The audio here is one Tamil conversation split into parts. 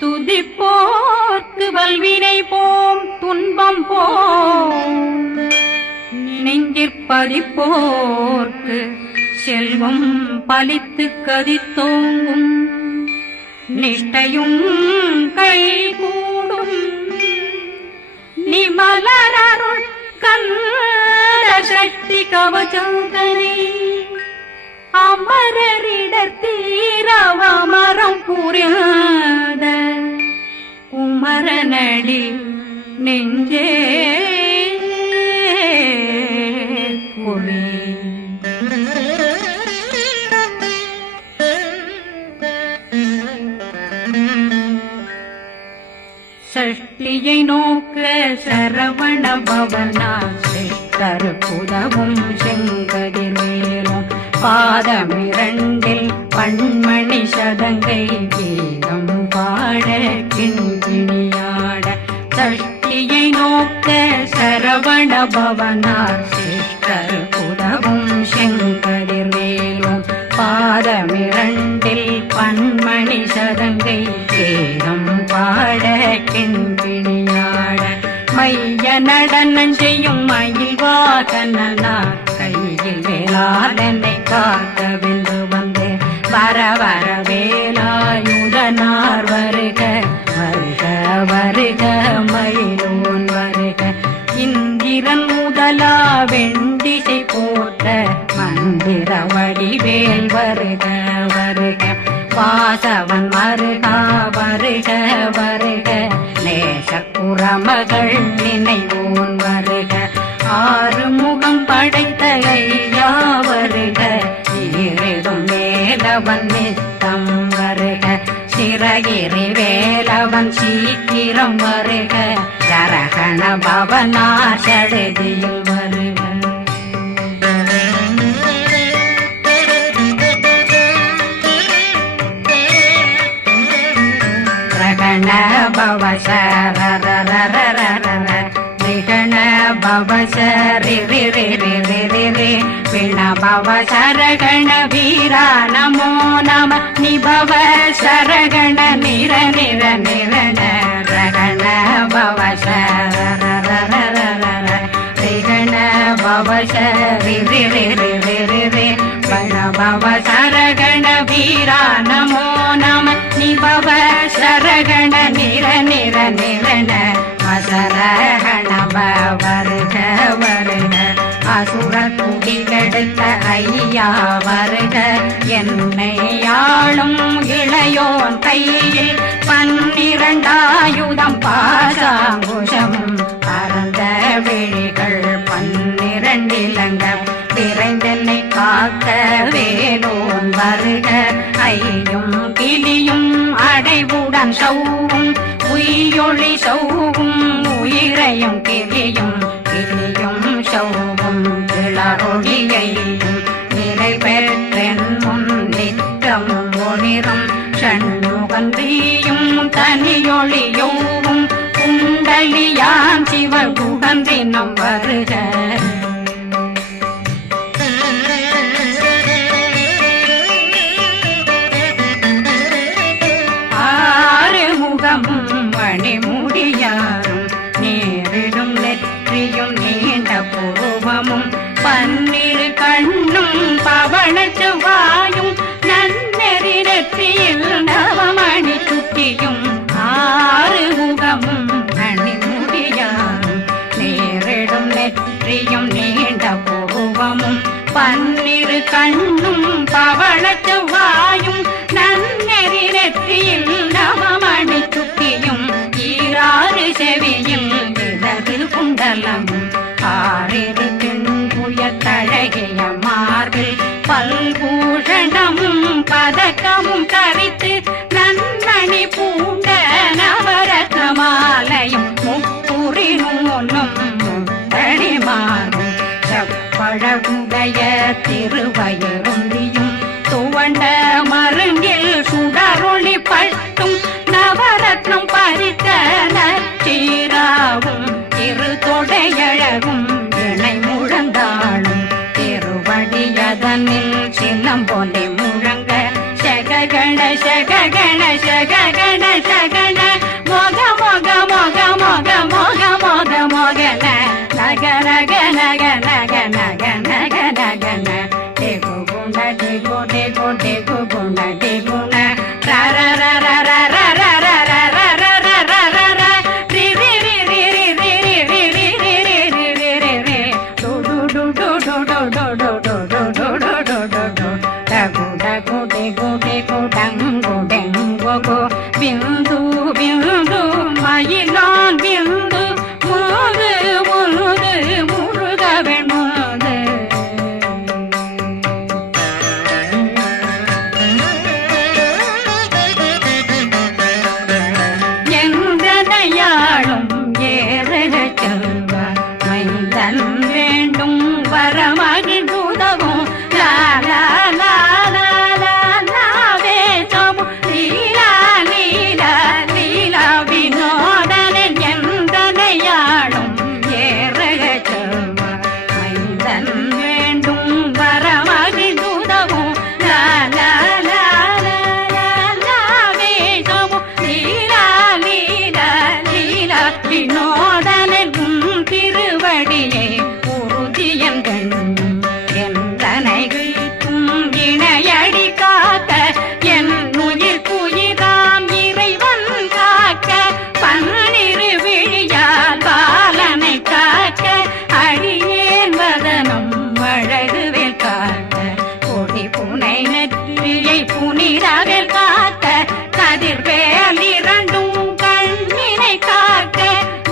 துதிப்போர்க்கு வல்வினை போம் துன்பம் போம் நெஞ்சிற்பதிப்போர்க்கு செல்வம் பலித்து கதித்தோங்கும் நிஷ்டையும் கைகூடும் நிமலரருள் கந்த சக்தி கவசந்தனை அமரரிடத்தீரவமரம் புரியாத குமரனடி நெஞ்சே குழி சஷ்டியை நோக்க சரவண பவனா சிஷ்டர் புதவும் செங்கதிர்வேலும் பாதமிரண்டில் பண்மணி சதங்கை கீதம் பாட கிண்கிணியாட சஷ்டியை நோக்க சரவண பவனா சிஷ்டர் புதவும் செங்கதிர்வேலும் பாதமிரண்டில் பண்மணி சதங்கை கீதம் பாட கிண்கிணியாட மைய நடனம் செய்யும் மயில் வாகனார் கையில் வேளாளனை காக்க வென்று வந்தே வர வர வேலாயுதனார் வருக வருக வருக மயிலோன் வருக இந்திரன் முதலா வெண்டிசை போட்ட மந்திர வடிவேல் வருக வருக வாசவன் வருகா வருக வருக நேசக்குறமகள் நினைவோன் வருக ஆறுமுகம் படைத்த ஐயா வருக ஈரிடும் வேலவன் நித்தம் வருக சிறகிரி வேலவன் சீக்கிரம் வருக சரகண பவனா சடுதியில் வருக பவ சரண பவ சரி பிண பவ சரகண வீரா நமோ நம நிபவ சரகண நிர நிர நிரண ரகண பவ சரண பவ சரி பண பவ சரகண வீரா நமோ நம நிபவ சரகண நிர நிர நிரண அசரகண வருக வருக அசுர துடிலெடுத்த ஐயா வருக என்னை ஆளும் இளையோன் கையில் 12 பாசாங்குஷமும் பரந்த விழிகள் 12 இலங்கம் விரைந்தென்னை காக்க வேலோன் வருக ஐயும் கிளியும் அடைவுடன் சௌவும் உயிரொளி சௌவும் உயிரையும் கிளியும் கிளியும் சௌவும் இளரொளியையும் நிலை பெற்றென் முன் நித்தம் ஒளிரும் சண்முகந்தியும் தனியொளியோவும் குண்டலியான் சிவகுகந்தினம் வருக மணிமுடியாரும் நேரிடும் நெற்றியும் நீண்ட புருவமும் 12 கண்ணும் பவள செவ்வாயும் நன்னெறி நெற்றியில் நவமணி சுட்டியும் 6 முகமும் மணிமுடியாரும் நேரிடும் நெற்றியும் நீண்ட புருவமும் 12 கண்ணும் பவள செவ்வாயும் நன்னெறி நெற்றியில் நவமணி சுட்டியும் 6 செவியும் இடது குண்டலமும் 6 தின்புய தழகிய மார்பில் பல்பூஷணமும் பதக்கமும் தரித்து நன்மணி பூண்ட நவரத்ன மாலையும் முப்புரி நூலும் முத்தணிமாரும் செப்பழகுடைய திருவயருந்தியும் துவண்ட மருங்கில் சுடரொளி பட்டும் நவரத்னம் பறித்த நச்சீராவும் திரு தொடையழகும் இணை முழந்தாளும் திருவடியதனில் சின்னம் போலே முழங்க சககண சககண சககண சகண கோடே கோடே குண டே குண ர ர ர ர ர ர ர ர ர ர ர ர ர ர ர ரி ரி ரி ரி ரி ரி ரி ரி ரி ரி ரி ரி ரி ரி ரி டு டு டு டு டு டு டு டு டு டு டு டு டு டு டு டகு டகு டே கோடே கோடங்கு டெங்கு கோ பிந்து பிந்து மயிலான் பிந்து முது முது முருகவன் முது எந்தனையாளும் ஏறக செல்வார் மைந்தன் வேண்டும் வரமகிழ்ந்துதவும் லா லா லா லா லா லாவே சமு லீலா லீலா லீலா வினோதனன் எந்தனையாளும் ஏறக செல்வார் மைந்தன் வேண்டும் வரமகிழ்ந்துதவும் லா லா லா லா லா லாவே சமு லீலா லீலா லீலா வினோதனன் திருவடியை உறுதியங்கள் எந்தனைகளுக்கும் இணையடி காக்க என் உயிர் புயிராம் இறைவன் காக்க பன்னிரு விழியால் பாலனை காக்க அடியேன் வதனம் அழகுவேல் காக்க கொடி புனை நெற்றியை புனிதவேல் காக்க கதிர்வேல் இரண்டும் கண்ணினை காக்க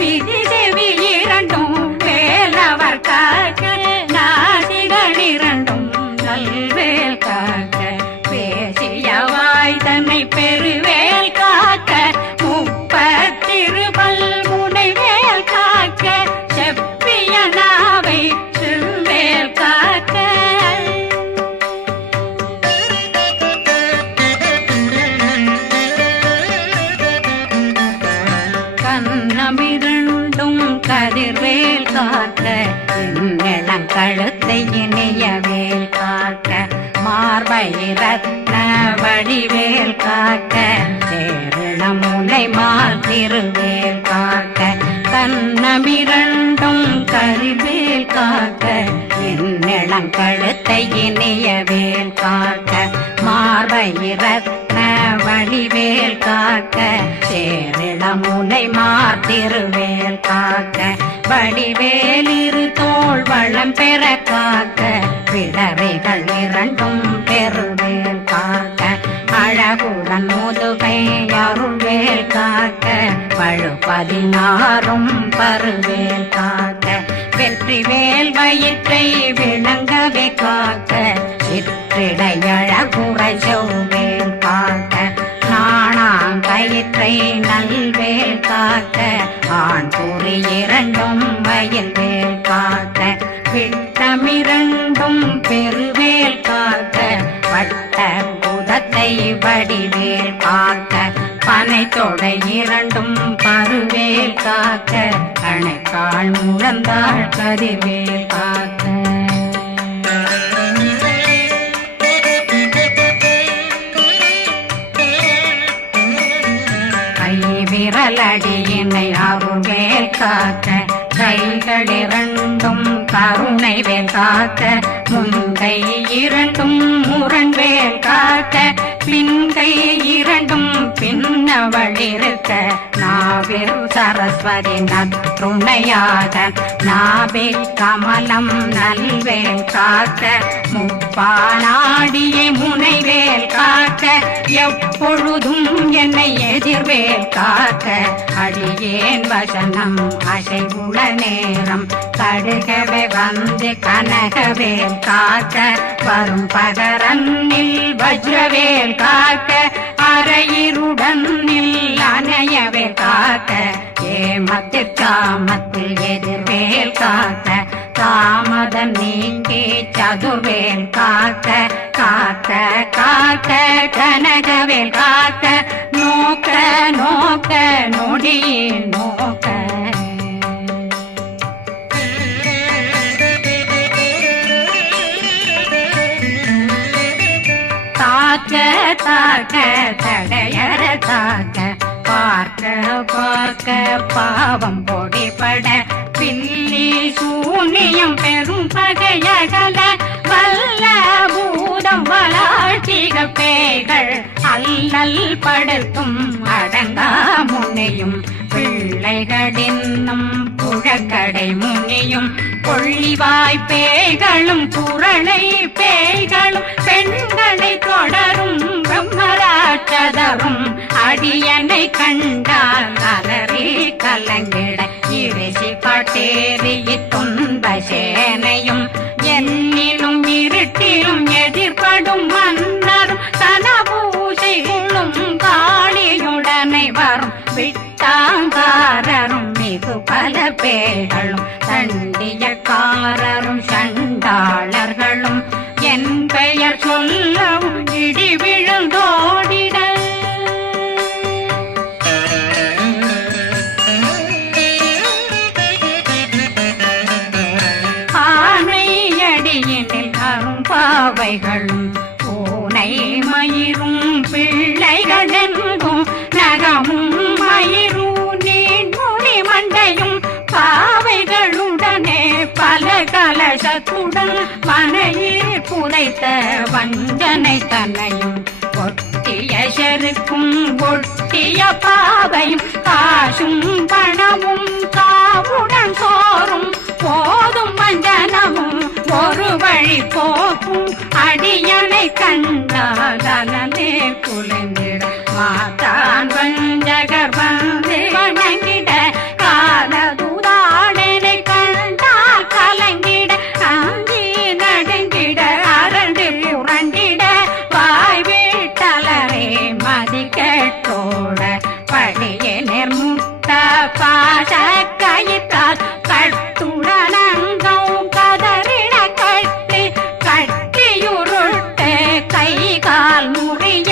விதி செவி இரண்டும் வேலவர் காக்க நாசிகள் இரண்டும் நல்வேல் காக்க பேசிய வாய் தன்னை பெருவேல் காக்க முப்பத்திருபல் முனைவேல் காக்க செப்பிய நாவை செல்வேல் காக்க கண்ணமிரண்டும் கதிர்வேல் காக்க இளங்கழுத்தை இணையவேல் காக்க மார்பை ரத்ன வடிவேல் காக்க சேரணமுலை மால் திருவேல் காக்க கண்ணமிரண்டும் கதிர்வேல் காக்க இளங்கழுத்தை இணையவேல் காக்க மார்பை ரத்ன வடிவேல் காக்க சேரிளமுனை மாத்திருவேல் காக்க வடிவேல் இரு தோள் வளம் பெற காக்க பிடரைகள் இரண்டும் பெருவேல் காக்க அழகுடன் முதுகை அருள்வேல் காக்க பழு 16 பருவேல் காக்க வெற்றி வேல் வயிற்றை விளங்கவே காக்க சிற்றிடையழகுறை செவ்வேல் காக்க நாணாங்கயிற்றை நல்வேல் காக்க ஆண் குறி இரண்டும் வயல்வேல் காக்க விட்டமிரண்டும் பெருவேல் காக்க வட்ட புதத்தை வடிவேல் காக்க பனை தொடை இரண்டும் பருவேல் காக்க கணைக்கால் முழந்தாள் கதிர்வேல் காக்க விரலடியினை அருள்வேல் காக்க கைகள் இரண்டும் கருணை வேல் காக்க முன்கை இரண்டும் முரண்வேல் காக்க பின்கை இரண்டும் பின்னவளிருக்க நாவில் சரஸ்வதி நற்றுணையாக நாவே கமலம் நல்வேல் காக்க முப்பானாடியை முனைவேல் காக்க எப்பொழுதும் என்னை எதிர்வேல் காக்க அடியேன் வசனம் அசைவுள நேரம் கடுகவே வந்து கனகவேல் காக்க வரும் பகரன்னில் வஜ்ரவேல் காக்க அரையிருடன் அணையவேல் காக்க ஏமத்தில் காமத்தில் எதிர்வேல் காக்க தாமதம் நீங்கி சதுர்வேல் காக்க காக்க காக்க கனகவேல் காக்க நோக்க நோக்க நொடியில் நோக்க தாக்க தாக்க தடையற தாக்க பார்க்க பார்க்க பாவம் பொடிபட பில்லி சூனியம் பெரும் பகையகல வல்ல பூதம் வளாழ்த்திக பேய்கள் அல்லல் படுத்தும் அடங்கா முனையும் பிள்ளைகளின்னும் புழக்கடை முனியும் கொள்ளிவாய் பேய்களும் குரளை பேய்களும் பெண்களை தொடரும் பிரம்மராட்சதரும் அடியனை கண்டால் அலறி கலங்கிட இரிசி பாட்டேறி துன்ப சேனையும் என்னிலும் இருட்டிலும் எதிர்படும் மன்னரும் தனபூசைகளும் காளியுடனை வரும் விட்டாங்காரரும் மிகு பல பேர்களும் தண்டியக்காரரும் சண்டாளர்களும் என் பெயர் சொல்லவும் இடி விழுந்தோடிட ஆனையடியினில் அரும்பாவைகளும் பூனை மயிரும் பிள்ளைகளெங்கும் நகமும் மயிரும் நீண்முடி மண்டையும் பாவைகளுடனே பல கலசத்துடன் மனையில் புதைத்த வஞ்சனை தன்னையும் ஒட்டிய செருக்கும் ஒட்டிய பாவையும் காசும் பணமும் காவுடன் சோறும் போதும் வஞ்சனமும் ஒரு வழி போக்கும் அடியனை கண்டால் அலனே குலைந்திட மாத்தான் வஞ்சகர் வந்து வணங்கிட காலதுதாடனை கண்டால் கலங்கிட அஞ்சி நடுங்கிட அரண்டு புரண்டிட வாய் வீட்டலரே மதி கேட்டோட படியே நிர்முட்ட பாச கயிற்றால் கட்டுடனங்கும் கதறிட கட்டி கட்டியுருட்டு கை கால் முறிய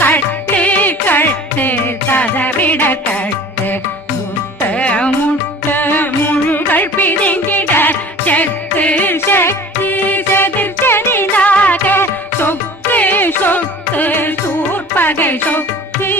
கட்டு கட்டு கதறிட கட்டு முட்டு முட்டு முழுகள் பிதுங்கிட செக்கு செக்கு செதிர் செதிலாக சொக்கு சொக்கு சூர்பகை சொக்கு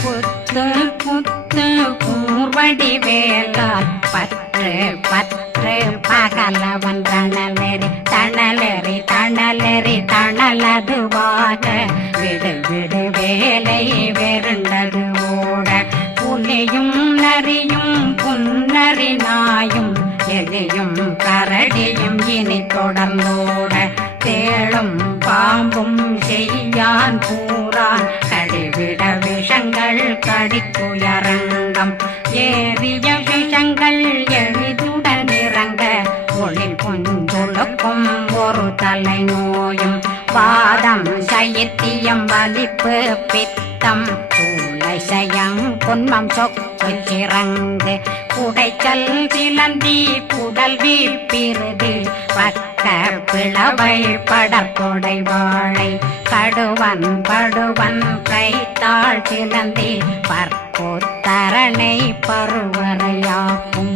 புத்து புத்து கூர்வடி வேலால் பற்று பற்று பகலவன் தணலெறி தணலெறி தணலெறி தணலதுவாக விடு விடு வேலை வெருண்டது ஓட புலியும் நரியும் புன்னரி நாயும் எலியும் கரடியும் இனி தொடர்ந்தோட தேளும் பாம்பும் செய்யான் பூரான் கடிவிட விஷங்கள் கடித்துயரங்கம் ஏறிய விஷங்கள் எளிதுடன் இறங்க ஒளில் புஞ்சுழுக்கும் ஒரு தலை நோயும் வாதம் சைத்தியம் வலிப்பு பித்தம் சயம் பொன்மம் சொக்கு சிறங்கு குடைச்சல் சிலந்தி குடல் வீழ்பிருது பக்க பிளவை படற்கொடை வாழை கடுவன் படுவன் கைத்தாள் சிலந்தி பற்போத்தரணை பருவரையாக்கும்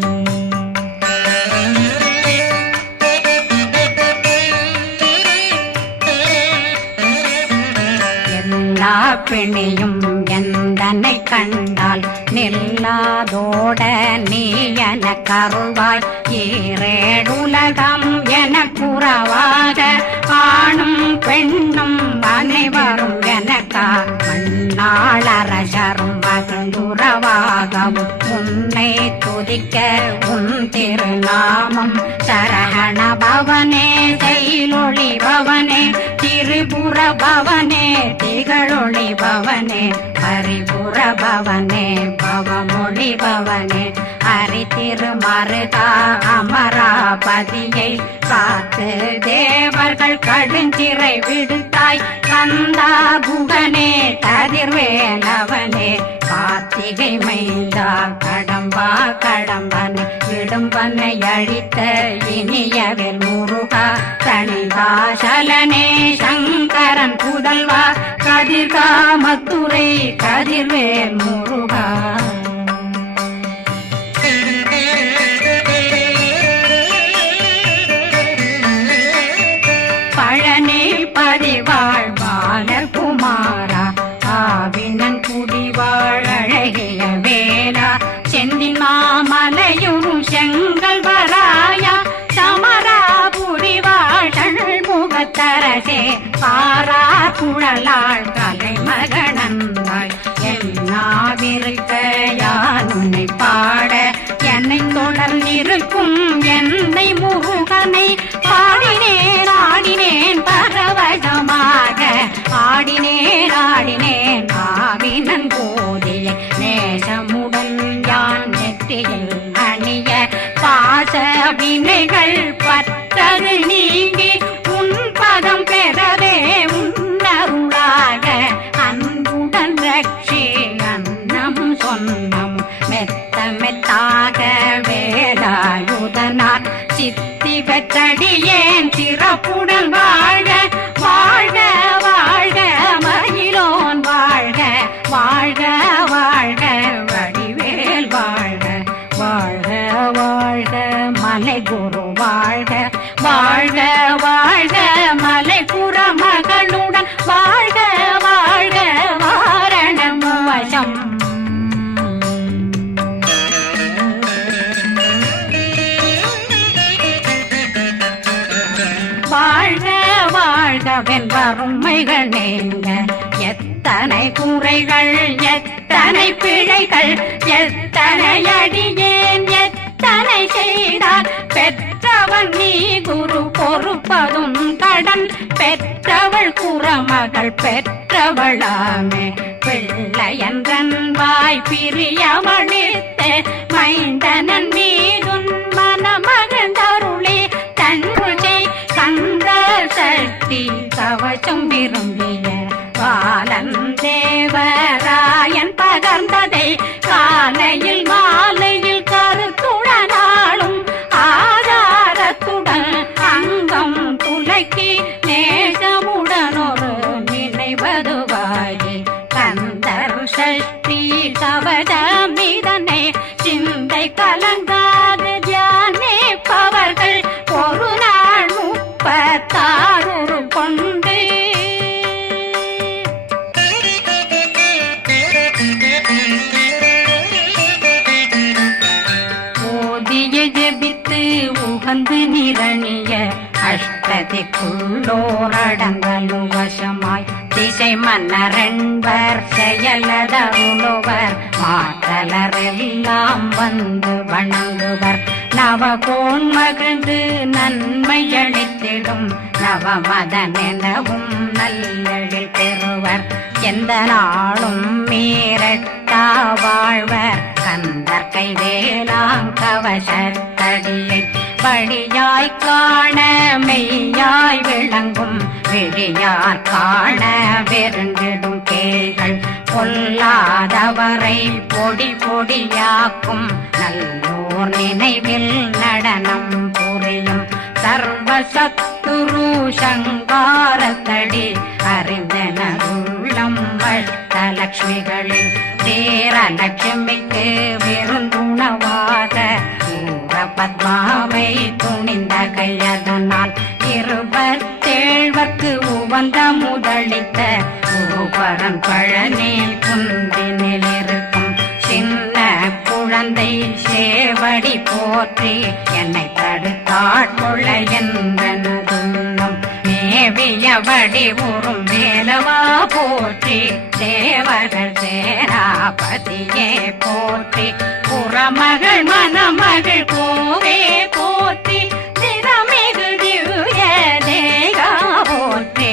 எல்லா பிணியும் எந்தனை கண்டால் நில்லாதோட நீ என கருவாய் ஈரேடுலகம் என குறவாக ஆணும் பெண்ணும் அனைவரும் எனக்கா மண்ணாளரசரும் மகிழ்ந்துறவாகவும் உன்னை துதிக்க உன் திருநாமம் சரகண பவனே செயலொளி பவனே திரிபுர பவனே திகழொளி பவனே ஹரிபுர பவனே பவமொழி பவனே ஹரி திருமருகா அமராபதியை காத்து தேவர்கள் கடுஞ்சிறை விடுத்தாய் கந்தா குகனே கதிர்வேலவனே கார்த்திகை மைந்தா கடம்பா கடம்பனை விடும்பனை அழித்த இனியவில் முருகா தனிதாசலனே சங்கரன் புதல்வா கதிர்காமத்துறை கதிர்வேல் முருகா பழனி பதிவாழ் பாலர் செங்கல் வராயா சமராபுரி வாழல் முகத்தரசே பாரா குழலாள் கலை மகனந்தாய் என்னாவிருக்க யான் உன்னை பாட என்னை தொடர்ந்திருக்கும் என்னை முருகனை பாடினேன் ஆடினேன் பரவசமாக ஆடினேன் ஆடினேன் ஆவினன் போதிய நேசமுடன் யான் நெற்றியில் அணிய பாச வினைகள் பற்றது நீங்கி உன் பதம் பெறவே உன்னருளாக அன்புடன் ரட்சி அன்னம் சொன்னம் மெத்த மெத்தாக வேலாயுதனார் சித்தி பெற்றடியேன் சிறப்புடன் வாழ்க வாழ்க வாழ்க மயிலோன் வாழ்க வாழ்க வாழ்க வடிவேல் வாழ்க வாழ்க வாழ்க மலை குரு வாழ்க வாழ்க வாழ்க மலை புற மகளுடன் வாழ்க வாழ்க வாரணம் வசம் வாழ்க வாழ்க வெண்பருமைகள் நீங்க எத்தனை குறைகள் எத்தனை பிழைகள் எத்தனை அடியேன் எத்தனை செய்தார் பெற்றவன் நீ குரு பொறுப்பதும் கடன் பெற்றவள் குறமகள் பெற்றவளாமே பிள்ளையன்றன் வாய் பிரியமளித்து மைந்தனன் மீதுன் மனமகந்தருளே தன்னுளே கந்த சக்தி கவசம் விரும்பிய பாலன் தேவராயன் பகர்ந்ததை காலையில் மாலையில் கருத்துடனாலும் ஆதாரத்துடன் அங்கம் துலக்கி நேசமுடன் ஒரு நினைவதுவாகி கந்தர் சஷ்டி கவசமிதனை சிந்தை கலங்காது தியானிப்பவர்கள் ஒரு நாள் 36 கொண்டு ஓதிய ஜெபித்து உகந்து நிரணிய அஷ்டதிக்குள்ளோரடங்கலும் வசமாய் திசை மன்னரென்பர் செயலதருளுவர் மாற்றலரெல்லாம் வந்து வணங்குவர் நவகோன் மகிழ்ந்து நன்மையளித்திடும் நவமதனெனவும் நல்லெழில் பெறுவர் எந்த நாளும் மீறட்டா வாழ்வர் கந்தர் கைவேலாங் கவசத்தடியை படியாய் காண மெய்யாய் விளங்கும் விழியார் காண வெறுங்கிடும் கேள்கள் பொல்லாதவரை பொடி பொடியாக்கும் நல்லோர் நினைவில் நடனம் புரியும் சர்வசத்துரு சங்காரத்தடி அறிந்தனருள்ளம் வட்டலட்சுமிகளில் தேரலட்சுமிக்கு விருந்துணவாத பத்மாவை துணிந்த கையதனால் 27 உவந்த முதலித்த ஊபரன் பழனில் குந்தினில் இருக்கும் சின்ன குழந்தை சேவடி போற்றி என்னை தடுத்தாட்கொள்ள என்பதுள்ளம் மேவியபடி உறும் வேலவா போற்றி தேவர்கள் சேராபதியே போற்றி புறமகள் மணமகள் கோவே போற்றி திறமிகு திவ்ய தேகா போற்றி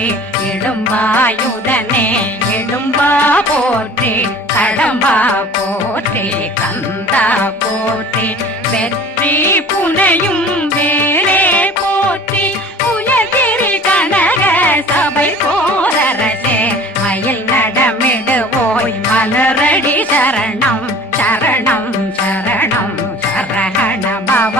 இடும்பாயுதனே இடும்பா போற்றி கடம்பா போற்றி கந்தா போற்றி வெற்றி புனையும் வேலே போற்றி உயர்திரி கனக சபை போரரசே மயில் நடமிடுவோய் மலரடி சரணம் சரணம் சரணம் சரகண பவ